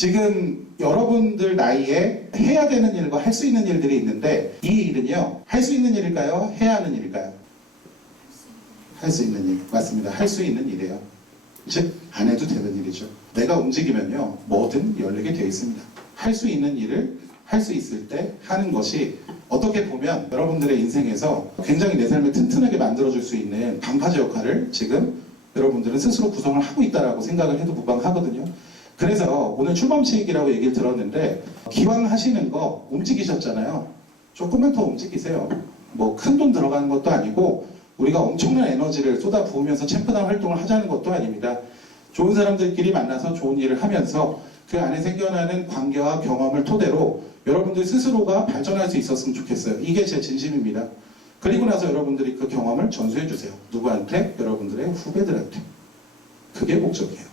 지금 여러분들 나이에 해야 되는 일과 할 수 있는 일들이 있는데 이 일은요, 할 수 있는 일일까요? 해야 하는 일일까요? 할 수 있는 일. 맞습니다. 할 수 있는 일이에요. 즉, 안 해도 되는 일이죠. 내가 움직이면요, 뭐든 열리게 되어 있습니다. 할 수 있는 일을 할 수 있을 때 하는 것이 어떻게 보면 여러분들의 인생에서 굉장히 내 삶을 튼튼하게 만들어줄 수 있는 방파제 역할을 지금 여러분들은 스스로 구성을 하고 있다라고 생각을 해도 무방하거든요. 그래서 오늘 출범식이라고 얘기를 들었는데 기왕 하시는 거 움직이셨잖아요. 조금만 더 움직이세요. 뭐 큰 돈 들어가는 것도 아니고 우리가 엄청난 에너지를 쏟아 부으면서 챔프단 활동을 하자는 것도 아닙니다. 좋은 사람들끼리 만나서 좋은 일을 하면서 그 안에 생겨나는 관계와 경험을 토대로 여러분들 스스로가 발전할 수 있었으면 좋겠어요. 이게 제 진심입니다. 그리고 나서 여러분들이 그 경험을 전수해 주세요. 누구한테? 여러분들의 후배들한테. 그게 목적이에요.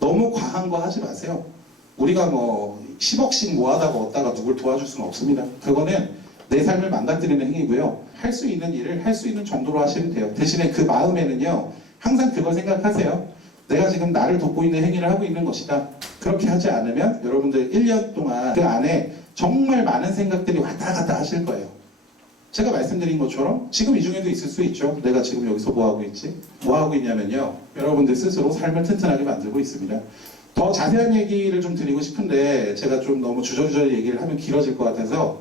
너무 과한 거 하지 마세요. 우리가 뭐 10억씩 모아다가 얻다가 누굴 도와줄 수는 없습니다. 그거는 내 삶을 망가뜨리는 행위고요. 할 수 있는 일을 할 수 있는 정도로 하시면 돼요. 대신에 그 마음에는요, 항상 그걸 생각하세요. 내가 지금 나를 돕고 있는 행위를 하고 있는 것이다. 그렇게 하지 않으면 여러분들 1년 동안 그 안에 정말 많은 생각들이 왔다 갔다 하실 거예요. 제가 말씀드린 것처럼 지금 이 중에도 있을 수 있죠. 내가 지금 여기서 뭐 하고 있지? 뭐 하고 있냐면요, 여러분들 스스로 삶을 튼튼하게 만들고 있습니다. 더 자세한 얘기를 좀 드리고 싶은데 제가 좀 너무 주저주저 얘기를 하면 길어질 것 같아서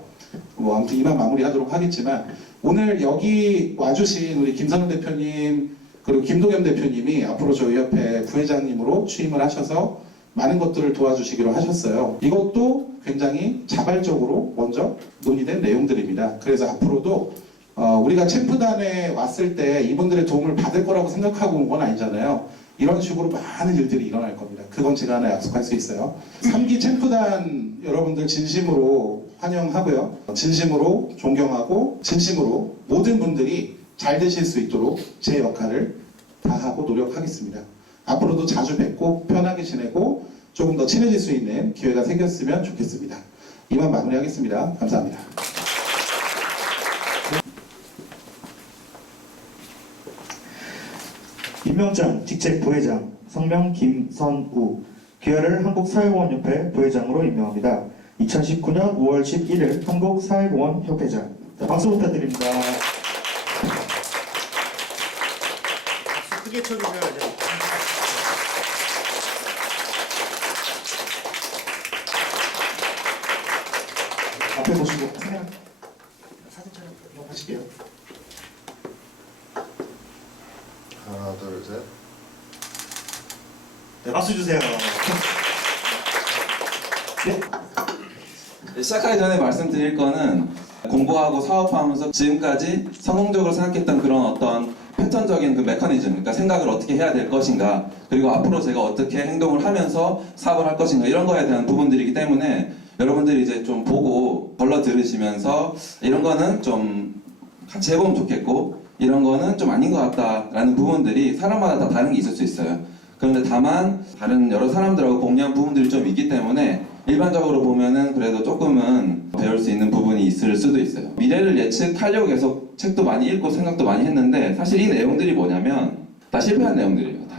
뭐 아무튼 이만 마무리하도록 하겠지만, 오늘 여기 와주신 우리 김선우 대표님 그리고 김동현 대표님이 앞으로 저희 협회 부회장님으로 취임을 하셔서 많은 것들을 도와주시기로 하셨어요. 이것도 굉장히 자발적으로 먼저 논의된 내용들입니다. 그래서 앞으로도 우리가 챔프단에 왔을 때 이분들의 도움을 받을 거라고 생각하고 온 건 아니잖아요. 이런 식으로 많은 일들이 일어날 겁니다. 그건 제가 하나 약속할 수 있어요. 3기 챔프단 여러분들 진심으로 환영하고요. 진심으로 존경하고 진심으로 모든 분들이 잘 되실 수 있도록 제 역할을 다하고 노력하겠습니다. 앞으로도 자주 뵙고 편하게 지내고 조금 더 친해질 수 있는 기회가 생겼으면 좋겠습니다. 이만 마무리하겠습니다. 감사합니다. 임명장 직책 부회장 성명 김선우, 기여를 한국사회공헌협회 부회장으로 임명합니다. 2019년 5월 11일 한국사회공헌협회장. 자, 박수 부탁드립니다. 크게 쳐주셔야죠. 앞에 보시고 사진 촬영 하실게요. 하나, 둘, 셋. 네, 박수 주세요. 네. 시작하기 전에 말씀드릴 거는 공부하고 사업하면서 지금까지 성공적으로 생각했던 그런 어떤 패턴적인 그 메커니즘, 그러니까 생각을 어떻게 해야 될 것인가, 그리고 앞으로 제가 어떻게 행동을 하면서 사업을 할 것인가, 이런 거에 대한 부분들이기 때문에 여러분들이 이제 좀 보고 걸러 들으시면서 이런 거는 좀 같이 해보면 좋겠고 이런 거는 좀 아닌 것 같다라는 부분들이 사람마다 다 다른 게 있을 수 있어요. 그런데 다만 다른 여러 사람들하고 공유한 부분들이 좀 있기 때문에 일반적으로 보면은 그래도 조금은 배울 수 있는 부분이 있을 수도 있어요. 미래를 예측하려고 계속 책도 많이 읽고 생각도 많이 했는데 사실 이 내용들이 뭐냐면 다 실패한 내용들이에요. 다.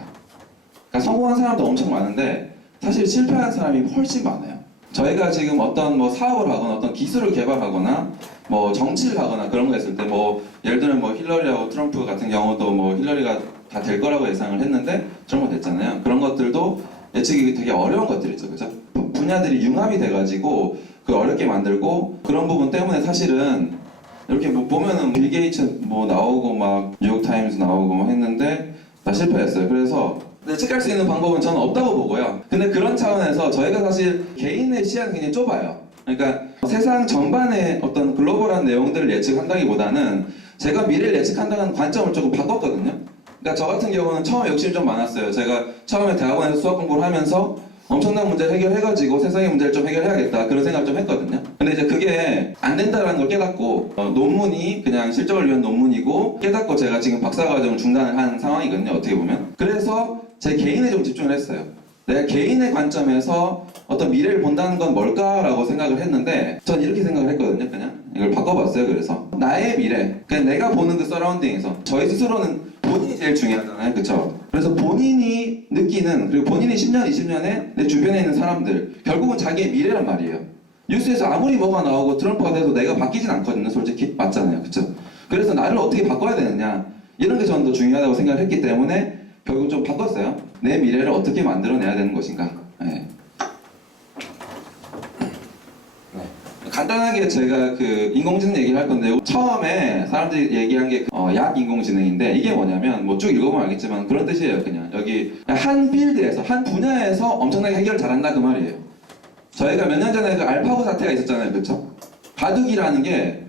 그러니까 성공한 사람도 엄청 많은데 사실 실패한 사람이 훨씬 많아요. 저희가 지금 어떤 뭐 사업을 하거나 어떤 기술을 개발하거나 뭐 정치를 하거나 그런 거 했을 때 뭐 예를 들면 뭐 힐러리하고 트럼프 같은 경우도 뭐 힐러리가 다 될 거라고 예상을 했는데 트럼프가 됐잖아요. 그런 것들도 예측이 되게 어려운 것들이죠. 그죠? 분야들이 융합이 돼가지고 그 어렵게 만들고 그런 부분 때문에 사실은 이렇게 뭐 보면은 빌 게이츠 뭐 나오고 막 뉴욕타임즈 나오고 막 했는데 다 실패했어요. 그래서 예측할 수 있는 방법은 저는 없다고 보고요. 근데 그런 차원에서 저희가 사실 개인의 시야는 굉장히 좁아요. 그러니까 세상 전반의 어떤 글로벌한 내용들을 예측한다기보다는 제가 미래를 예측한다는 관점을 조금 바꿨거든요. 그러니까 저 같은 경우는 처음에 욕심이 좀 많았어요. 제가 처음에 대학원에서 수학 공부를 하면서 엄청난 문제를 해결해가지고 세상의 문제를 좀 해결해야겠다 그런 생각을 좀 했거든요. 근데 이제 그게 안 된다는 걸 깨닫고 논문이 그냥 실적을 위한 논문이고 깨닫고 제가 지금 박사과정을 중단을 한 상황이거든요. 어떻게 보면. 그래서 제 개인에 좀 집중을 했어요. 내가 개인의 관점에서 어떤 미래를 본다는 건 뭘까라고 생각을 했는데 전 이렇게 생각을 했거든요. 그냥 이걸 바꿔봤어요. 그래서 나의 미래, 그냥 내가 보는 그 서라운딩에서 저희 스스로는 본인이 제일 중요하잖아요. 그렇죠? 그래서 본인이 느끼는, 그리고 본인이 10년, 20년에 내 주변에 있는 사람들, 결국은 자기의 미래란 말이에요. 뉴스에서 아무리 뭐가 나오고 트럼프가 돼도 내가 바뀌진 않거든요. 솔직히. 맞잖아요. 그렇죠? 그래서 나를 어떻게 바꿔야 되느냐, 이런 게 저는 더 중요하다고 생각을 했기 때문에 결국 좀 바꿨어요. 내 미래를 어떻게 만들어내야 되는 것인가. 네. 간단하게 제가 그 인공지능 얘기를 할 건데요. 처음에 사람들이 얘기한 게 약 인공지능인데, 이게 뭐냐면 뭐 쭉 읽어보면 알겠지만 그런 뜻이에요. 그냥 여기 한 필드에서, 한 분야에서 엄청나게 해결을 잘한다 그 말이에요. 저희가 몇 년 전에 그 알파고 사태가 있었잖아요. 그렇죠? 바둑이라는 게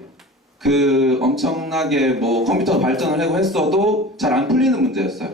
그 엄청나게 뭐 컴퓨터 발전을 하고 했어도 잘 안 풀리는 문제였어요.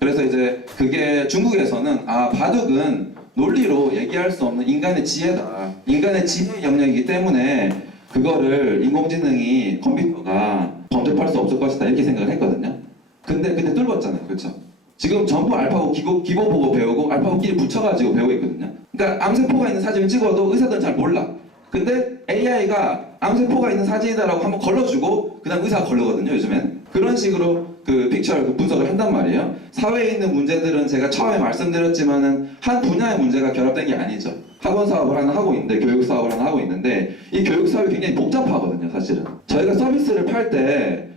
그래서 이제 그게 중국에서는 바둑은 논리로 얘기할 수 없는 인간의 지혜다. 인간의 지혜 영역이기 때문에 그거를 인공지능이, 컴퓨터가 범접할 수 없을 것이다, 이렇게 생각을 했거든요. 근데 그때 뚫었잖아요. 그렇죠? 지금 전부 알파고 기본 보고 배우고 알파고끼리 붙여가지고 배우고 있거든요. 그러니까 암세포가 있는 사진을 찍어도 의사들은 잘 몰라. 근데 AI가 암세포가 있는 사진이다라고 한번 걸러주고 그다음 의사가 걸르거든요. 요즘엔 그런 식으로 그 픽처를 분석을 한단 말이에요. 사회에 있는 문제들은 제가 처음에 말씀드렸지만은 한 분야의 문제가 결합된 게 아니죠. 학원 사업을 하나 하고 있는데, 교육 사업을 하나 하고 있는데, 이 교육 사업이 굉장히 복잡하거든요. 사실은 저희가 서비스를 팔 때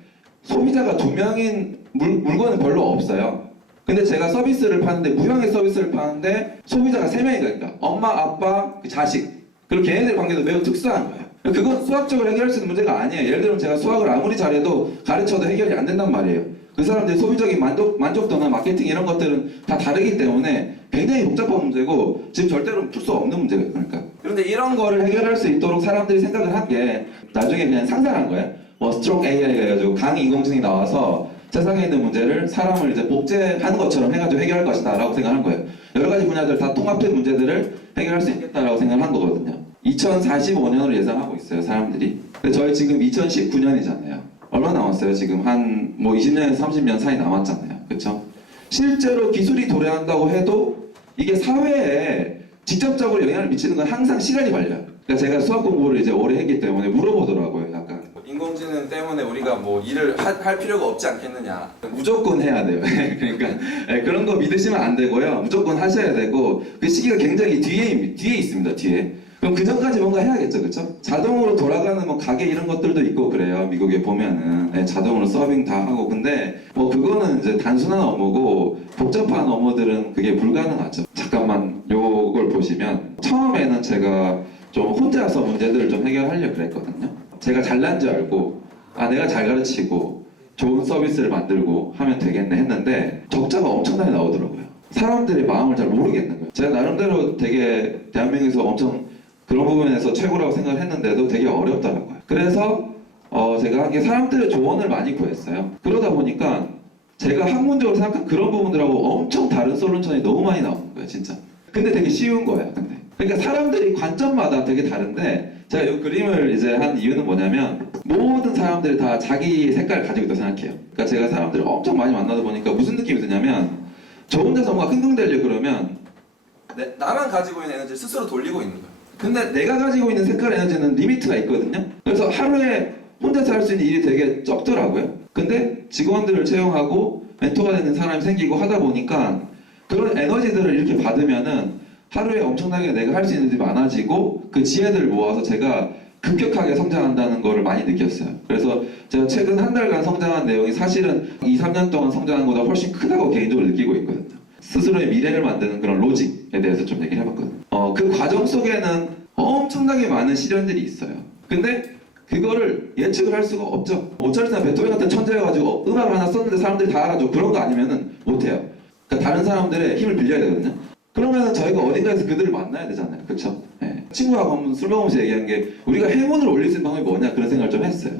소비자가 두 명인 물건은 별로 없어요. 근데 제가 서비스를 파는데, 무형의 서비스를 파는데 소비자가 세 명이니까 엄마, 아빠, 자식, 그리고 걔네들 관계도 매우 특수한 거예요. 그건 수학적으로 해결할 수 있는 문제가 아니에요. 예를 들면 제가 수학을 아무리 잘해도 가르쳐도 해결이 안 된단 말이에요. 그 사람들의 소비적인 만족도나 마케팅 이런 것들은 다 다르기 때문에 굉장히 복잡한 문제고 지금 절대로 풀 수 없는 문제예요. 그러니까. 그런데 이런 거를 해결할 수 있도록 사람들이 생각을 한 게 나중에 그냥 상상한 거예요. 뭐 스트롱 AI가 해가지고 강의 인공지능이 나와서 세상에 있는 문제를 사람을 이제 복제하는 것처럼 해가지고 해결할 것이다 라고 생각한 거예요. 여러 가지 분야들 다 통합된 문제들을 해결할 수 있겠다라고 생각을 한 거거든요. 2045년으로 예상하고 있어요, 사람들이. 근데 저희 지금 2019년이잖아요. 얼마 남았어요? 지금 한 뭐 20년에서 30년 사이 남았잖아요. 그렇죠? 실제로 기술이 도래한다고 해도 이게 사회에 직접적으로 영향을 미치는 건 항상 시간이 걸려요. 그러니까 제가 수학 공부를 이제 오래 했기 때문에 물어보더라고요. 약간 인공지능 때문에 우리가 뭐 일을 할 필요가 없지 않겠느냐. 무조건 해야 돼요. 그러니까 그런 거 믿으시면 안 되고요. 무조건 하셔야 되고, 그 시기가 굉장히 뒤에 있습니다. 뒤에. 그럼 그 전까지 뭔가 해야겠죠, 그렇죠? 자동으로 돌아가는 뭐 가게 이런 것들도 있고 그래요. 미국에 보면은 자동으로 서빙 다 하고. 근데 뭐 그거는 이제 단순한 업무고 복잡한 업무들은 그게 불가능하죠. 잠깐만 요걸 보시면, 처음에는 제가 좀 혼자서 문제들을 좀 해결하려고 그랬거든요. 제가 잘난 줄 알고 내가 잘 가르치고 좋은 서비스를 만들고 하면 되겠네 했는데 적자가 엄청나게 나오더라고요. 사람들의 마음을 잘 모르겠는 거예요. 제가 나름대로 되게 대한민국에서 엄청 그런 부분에서 최고라고 생각을 했는데도 되게 어렵더라고요. 그래서 제가 한 게 사람들의 조언을 많이 구했어요. 그러다 보니까 제가 학문적으로 생각한 그런 부분들하고 엄청 다른 솔루션이 너무 많이 나오는 거예요, 진짜. 근데 되게 쉬운 거예요, 근데. 그러니까 사람들이 관점마다 되게 다른데, 제가 이 그림을 이제 한 이유는 뭐냐면, 모든 사람들이 다 자기 색깔을 가지고 있다고 생각해요. 그러니까 제가 사람들을 엄청 많이 만나다 보니까 무슨 느낌이 드냐면, 저 혼자서 뭔가 끙끙대려 그러면 나만 가지고 있는 에너지를 스스로 돌리고 있는 거예요. 근데 내가 가지고 있는 색깔 에너지는 리미트가 있거든요. 그래서 하루에 혼자서 할 수 있는 일이 되게 적더라고요. 근데 직원들을 채용하고 멘토가 되는 사람이 생기고 하다 보니까 그런 에너지들을 이렇게 받으면은 하루에 엄청나게 내가 할 수 있는 일이 많아지고, 그 지혜들을 모아서 제가 급격하게 성장한다는 거를 많이 느꼈어요. 그래서 제가 최근 한 달간 성장한 내용이 사실은 2, 3년 동안 성장한 것보다 훨씬 크다고 개인적으로 느끼고 있거든요. 스스로의 미래를 만드는 그런 로직에 대해서 좀 얘기를 해봤거든요. 그 과정 속에는 엄청나게 많은 시련들이 있어요. 근데 그거를 예측을 할 수가 없죠. 모차르트나 베토벤 같은 천재여가지고 음악을 하나 썼는데 사람들이 다 알아줘. 그런 거 아니면은 못해요. 그러니까 다른 사람들의 힘을 빌려야 되거든요. 그러면은 저희가 어딘가에서 그들을 만나야 되잖아요. 그렇죠? 네. 친구하고 한번 술 먹으면서 얘기한 게, 우리가 행운을 올릴 수 있는 방법이 뭐냐, 그런 생각을 좀 했어요.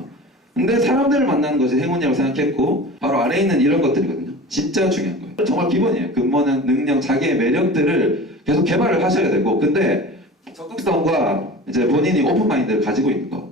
근데 사람들을 만나는 것이 행운이라고 생각했고, 바로 안에 있는 이런 것들이거든요. 진짜 중요한 거예요. 정말 기본이에요. 근본은 능력, 자기의 매력들을 계속 개발을 하셔야 되고, 근데 적극성과 이제 본인이 오픈마인드를 가지고 있는 거.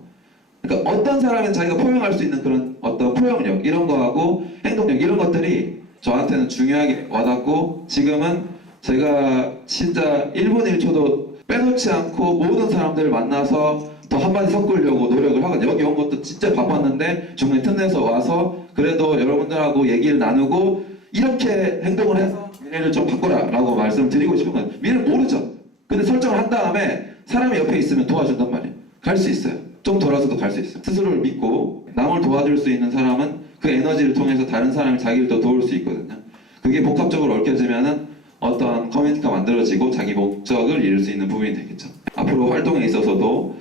그러니까 어떤 사람은 자기가 포용할 수 있는 그런 어떤 포용력, 이런 거하고 행동력, 이런 것들이 저한테는 중요하게 와닿고, 지금은 제가 진짜 1분 1초도 빼놓지 않고 모든 사람들을 만나서 더 한마디 섞으려고 노력을 하거든요. 여기 온 것도 진짜 바빴는데 중간에 틈내서 와서 그래도 여러분들하고 얘기를 나누고 이렇게 행동을 해서 미래를 좀 바꾸라라고 말씀을 드리고 싶은 건 미래를 모르죠. 근데 설정을 한 다음에 사람이 옆에 있으면 도와준단 말이에요. 갈 수 있어요. 좀 돌아서도 갈 수 있어요. 스스로를 믿고 남을 도와줄 수 있는 사람은 그 에너지를 통해서 다른 사람이 자기를 더 도울 수 있거든요. 그게 복합적으로 얽혀지면은 어떤 커뮤니티가 만들어지고 자기 목적을 이룰 수 있는 부분이 되겠죠. 앞으로 활동에 있어서도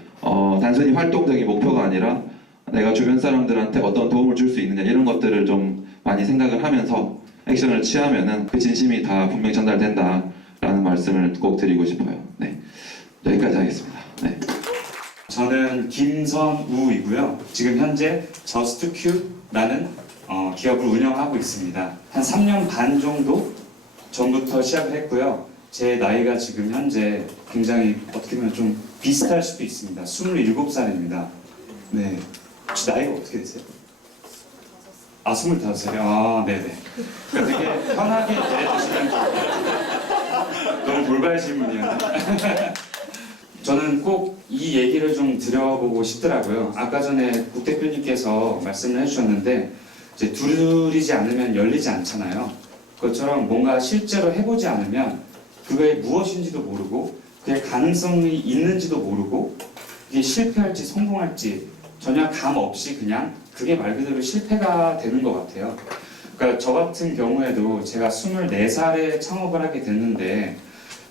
단순히 활동적인 목표가 아니라 내가 주변 사람들한테 어떤 도움을 줄 수 있느냐 이런 것들을 좀 많이 생각을 하면서 액션을 취하면은 그 진심이 다 분명히 전달된다라는 말씀을 꼭 드리고 싶어요. 네, 여기까지 하겠습니다. 네. 저는 김선우이고요. 지금 현재 저스트큐라는 기업을 운영하고 있습니다. 한 3년 반 정도 전부터 시작을 했고요. 제 나이가 지금 현재 굉장히 어떻게 보면 좀 비슷할 수도 있습니다. 27살입니다. 네. 혹시 나이가 어떻게 되세요? 아, 25살이요? 아, 네네. 그러니까 되게 편하게 대해주시면 좋을 것 같아요. 너무 돌발 질문이었네. 저는 꼭 이 얘기를 좀 드려보고 싶더라고요. 아까 전에 국 대표님께서 말씀을 해주셨는데 이제 두드리지 않으면 열리지 않잖아요. 그것처럼 뭔가 실제로 해보지 않으면 그게 무엇인지도 모르고 그게 가능성이 있는지도 모르고 이게 실패할지 성공할지 전혀 감 없이 그냥 그게 말 그대로 실패가 되는 것 같아요. 그러니까 저 같은 경우에도 제가 24살에 창업을 하게 됐는데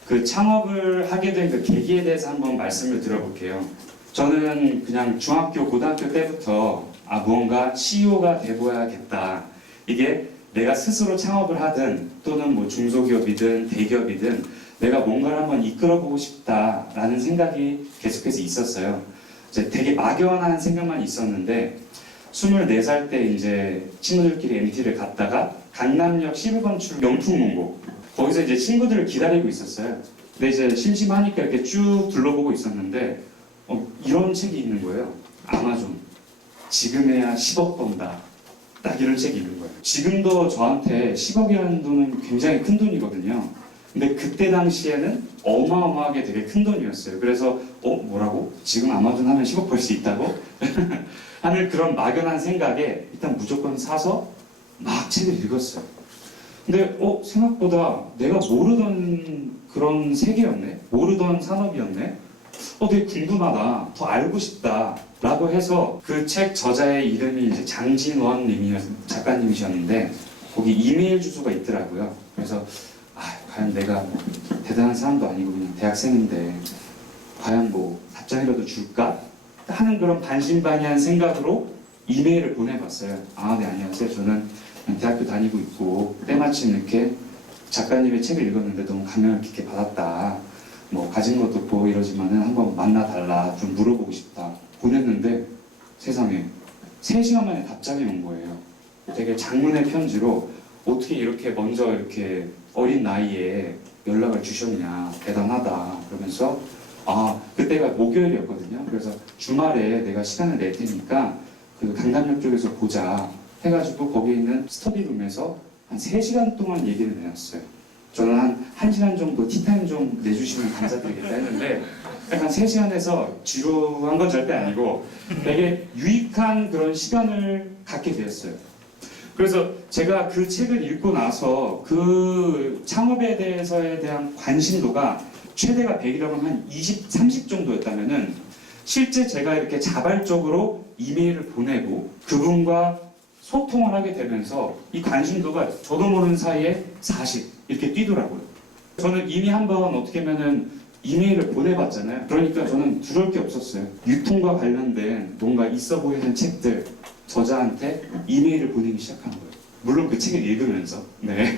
그 창업을 하게 된 그 계기에 대해서 한번 말씀을 드려볼게요. 저는 그냥 중학교, 고등학교 때부터 무언가 CEO가 돼보야겠다. 이게 내가 스스로 창업을 하든 또는 뭐 중소기업이든 대기업이든 내가 뭔가를 한번 이끌어보고 싶다라는 생각이 계속해서 있었어요. 이제 되게 막연한 생각만 있었는데 24살 때 이제 친구들끼리 MT를 갔다가 강남역 11번 명품문고 거기서 이제 친구들을 기다리고 있었어요. 근데 이제 심심하니까 이렇게 쭉 둘러보고 있었는데 이런 책이 있는 거예요. 아마존. 지금에야 10억 번다. 딱 이런 책이 있는 거예요. 지금도 저한테 10억이라는 돈은 굉장히 큰 돈이거든요. 근데 그때 당시에는 어마어마하게 되게 큰 돈이었어요. 그래서 뭐라고? 지금 아마존 하면 10억 벌 수 있다고? 하는 그런 막연한 생각에 일단 무조건 사서 막 책을 읽었어요. 근데 생각보다 내가 모르던 그런 세계였네? 모르던 산업이었네? 되게 궁금하다. 더 알고 싶다. 라고 해서 그 책 저자의 이름이 이제 장진원 작가님이셨는데 거기 이메일 주소가 있더라고요. 그래서 과연 내가 뭐 대단한 사람도 아니고 그냥 대학생인데 과연 뭐 답장이라도 줄까? 하는 그런 반신반의한 생각으로 이메일을 보내봤어요. 네, 안녕하세요. 저는 대학교 다니고 있고 때마침 이렇게 작가님의 책을 읽었는데 너무 감명을 깊게 받았다. 뭐 가진 것도 없고 이러지만은 한번 만나달라. 좀 물어보고 싶다. 보냈는데 세상에 3시간 만에 답장이 온 거예요. 되게 장문의 편지로 어떻게 이렇게 먼저 이렇게 어린 나이에 연락을 주셨냐. 대단하다. 그러면서 그때가 목요일이었거든요. 그래서 주말에 내가 시간을 낼 테니까 그 강남역 쪽에서 보자 해가지고 거기에 있는 스터디룸에서 한 3시간 동안 얘기를 해놨어요. 저는 한 1시간 정도 티타임 좀 내주시면 감사드리겠다 했는데 약간 3시간에서 지루한 건 절대 아니고 되게 유익한 그런 시간을 갖게 되었어요. 그래서 제가 그 책을 읽고 나서 그 창업에 대해서에 대한 관심도가 최대가 100이라고 하면 한 20, 30 정도였다면은 실제 제가 이렇게 자발적으로 이메일을 보내고 그분과 소통을 하게 되면서 이 관심도가 저도 모르는 사이에 40 이렇게 뛰더라고요. 저는 이미 한번 어떻게 하면은 이메일을 보내봤잖아요. 그러니까 저는 두려울 게 없었어요. 유통과 관련된 뭔가 있어 보이는 책들 저자한테 이메일을 보내기 시작한 거예요. 물론 그 책을 읽으면서 네.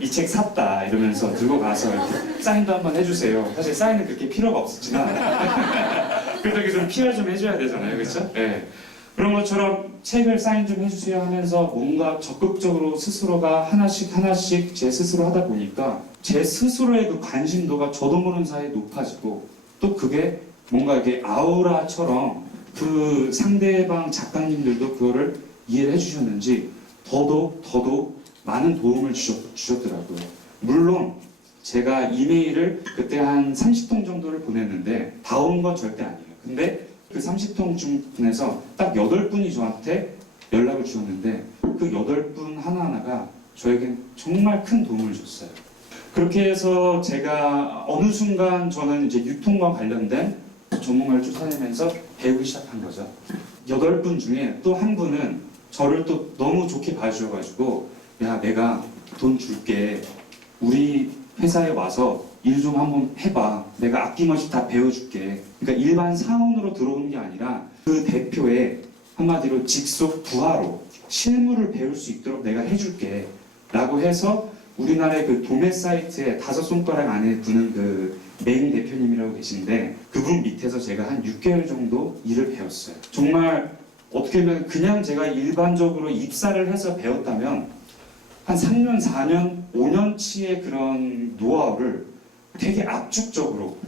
이 책 샀다 이러면서 들고 가서 이렇게 사인도 한번 해주세요. 사실 사인은 그렇게 필요가 없었지만 그래도 좀 PR 좀 해줘야 되잖아요. 그렇죠? 네. 그런 것처럼 책을 사인 좀 해주세요 하면서 뭔가 적극적으로 스스로가 하나씩 제 스스로 하다 보니까 제 스스로의 그 관심도가 저도 모르는 사이에 높아지고 또 그게 뭔가 이게 아우라처럼 그 상대방 작가님들도 그거를 이해를 해주셨는지 더더욱 많은 도움을 주셨더라고요. 물론 제가 이메일을 그때 한 30통 정도를 보냈는데 다 온 건 절대 아니에요. 근데 그 30통 중에서 딱 8분이 저한테 연락을 주었는데 그 8분 하나하나가 저에겐 정말 큰 도움을 줬어요. 그렇게 해서 제가 어느 순간 저는 이제 유통과 관련된 전문가를 쫓아내면서 배우기 시작한 거죠. 8분 중에 또 한 분은 저를 또 너무 좋게 봐주셔가지고 야, 내가 돈 줄게. 우리 회사에 와서 일 좀 한번 해봐. 내가 아낌없이 다 배워줄게. 그러니까 일반 사원으로 들어오는 게 아니라 그 대표의 한마디로 직속 부하로 실무를 배울 수 있도록 내가 해줄게. 라고 해서 우리나라의 그 도매 사이트에 5손가락 안에 드는 그 메인 대표님이라고 계신데 그분 밑에서 제가 한 6개월 정도 일을 배웠어요. 정말 어떻게 보면 그냥 제가 일반적으로 입사를 해서 배웠다면 한 3년, 4년, 5년치의 그런 노하우를 되게 압축적으로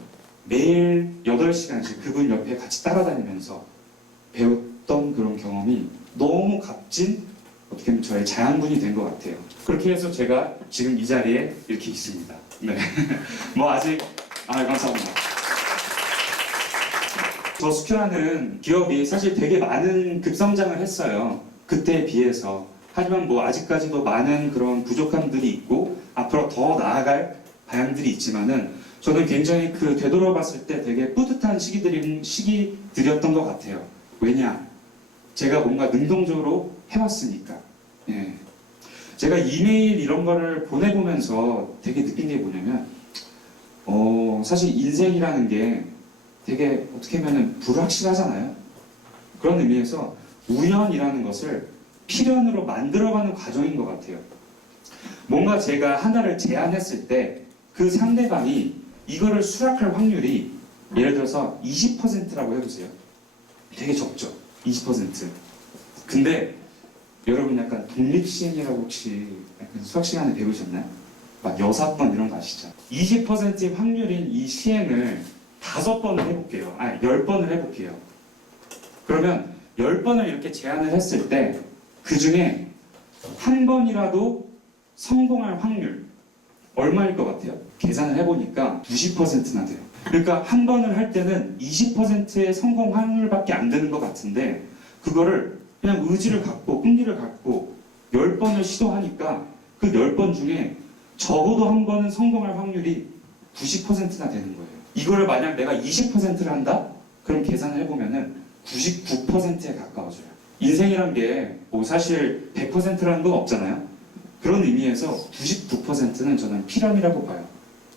매일 8시간씩 그분 옆에 같이 따라다니면서 배웠던 그런 경험이 너무 값진 어떻게 보면 저의 자양분이 된 것 같아요. 그렇게 해서 제가 지금 이 자리에 이렇게 있습니다. 네. 뭐 아직 감사합니다. 저스큐라는 기업이 사실 되게 많은 급성장을 했어요. 그때에 비해서. 하지만 뭐 아직까지도 많은 그런 부족함들이 있고 앞으로 더 나아갈 방향들이 있지만은 저는 굉장히 그 되돌아봤을 때 되게 뿌듯한 시기들이었던 것 같아요. 왜냐? 제가 뭔가 능동적으로 해왔으니까. 예. 제가 이메일 이런 거를 보내보면서 되게 느낀 게 뭐냐면 사실 인생이라는 게 되게 어떻게 보면 불확실하잖아요. 그런 의미에서 우연이라는 것을 필연으로 만들어가는 과정인 것 같아요. 뭔가 제가 하나를 제안했을 때 그 상대방이 이거를 수락할 확률이 예를 들어서 20%라고 해보세요. 되게 적죠. 20%. 근데 여러분 약간 독립시행이라고 혹시 약간 수학 시간에 배우셨나요? 막 여사건 이런 거 아시죠? 20%의 확률인 이 시행을 5번을 해볼게요. 10번을 해볼게요. 그러면 10번을 이렇게 제안을 했을 때 그 중에 한 번이라도 성공할 확률 얼마일 것 같아요? 계산을 해보니까 90%나 돼요. 그러니까 한 번을 할 때는 20%의 성공 확률밖에 안 되는 것 같은데 그거를 그냥 의지를 갖고 끈기를 갖고 10번을 시도하니까 그 10번 중에 적어도 한 번은 성공할 확률이 90%나 되는 거예요. 이거를 만약 내가 20%를 한다? 그럼 계산을 해보면은 99%에 가까워져요. 인생이란 게 뭐 사실 100%라는 건 없잖아요. 그런 의미에서 99%는 저는 필연이라고 봐요.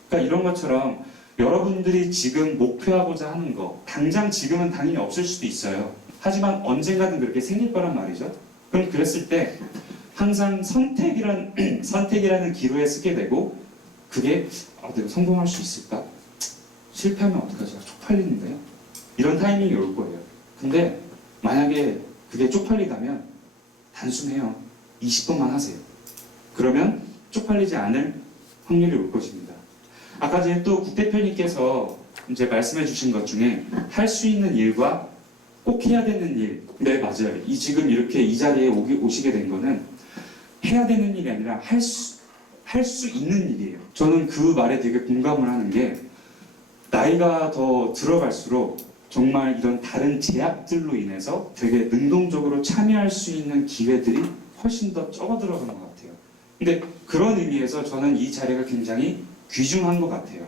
그러니까 이런 것처럼 여러분들이 지금 목표하고자 하는 거 당장 지금은 당연히 없을 수도 있어요. 하지만 언젠가는 그렇게 생길 거란 말이죠. 그럼 그랬을 때 항상 선택이라는 기로에 쓰게 되고 그게 내가 성공할 수 있을까? 실패하면 어떡하지? 쪽팔리는데요? 이런 타이밍이 올 거예요. 근데 만약에 그게 쪽팔리다면 단순해요. 20분만 하세요. 그러면 쪽팔리지 않을 확률이 올 것입니다. 아까 전에 또 국 대표님께서 이제 말씀해 주신 것 중에 할 수 있는 일과 꼭 해야 되는 일. 네, 맞아요. 지금 이렇게 이 자리에 오시게 된 거는 해야 되는 일이 아니라 할 수 있는 일이에요. 저는 그 말에 되게 공감을 하는 게 나이가 더 들어갈수록 정말 이런 다른 제약들로 인해서 되게 능동적으로 참여할 수 있는 기회들이 훨씬 더 적어들어간 것 같아요. 근데 그런 의미에서 저는 이 자리가 굉장히 귀중한 것 같아요.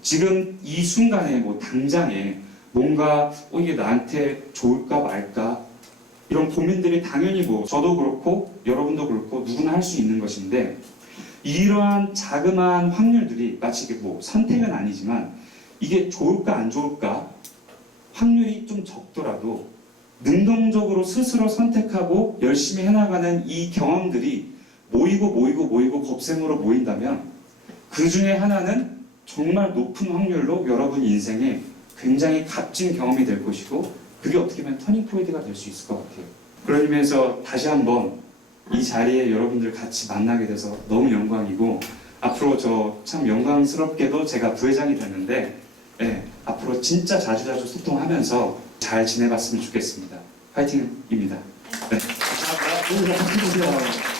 지금 이 순간에 뭐 당장에 뭔가 이게 나한테 좋을까 말까 이런 고민들이 당연히 뭐 저도 그렇고 여러분도 그렇고 누구나 할 수 있는 것인데 이러한 자그마한 확률들이 마치 이게 뭐 선택은 아니지만 이게 좋을까 안 좋을까 확률이 좀 적더라도 능동적으로 스스로 선택하고 열심히 해나가는 이 경험들이 모이고 곱셈으로 모인다면 그 중에 하나는 정말 높은 확률로 여러분 인생에 굉장히 값진 경험이 될 것이고 그게 어떻게 보면 터닝 포인트가 될 수 있을 것 같아요. 그런 의미에서 다시 한번 이 자리에 여러분들 같이 만나게 돼서 너무 영광이고 앞으로 저 참 영광스럽게도 제가 부회장이 됐는데 네, 앞으로 진짜 자주 소통하면서 잘 지내봤으면 좋겠습니다. 파이팅입니다. 네. 감사합니다. 박수 주세요.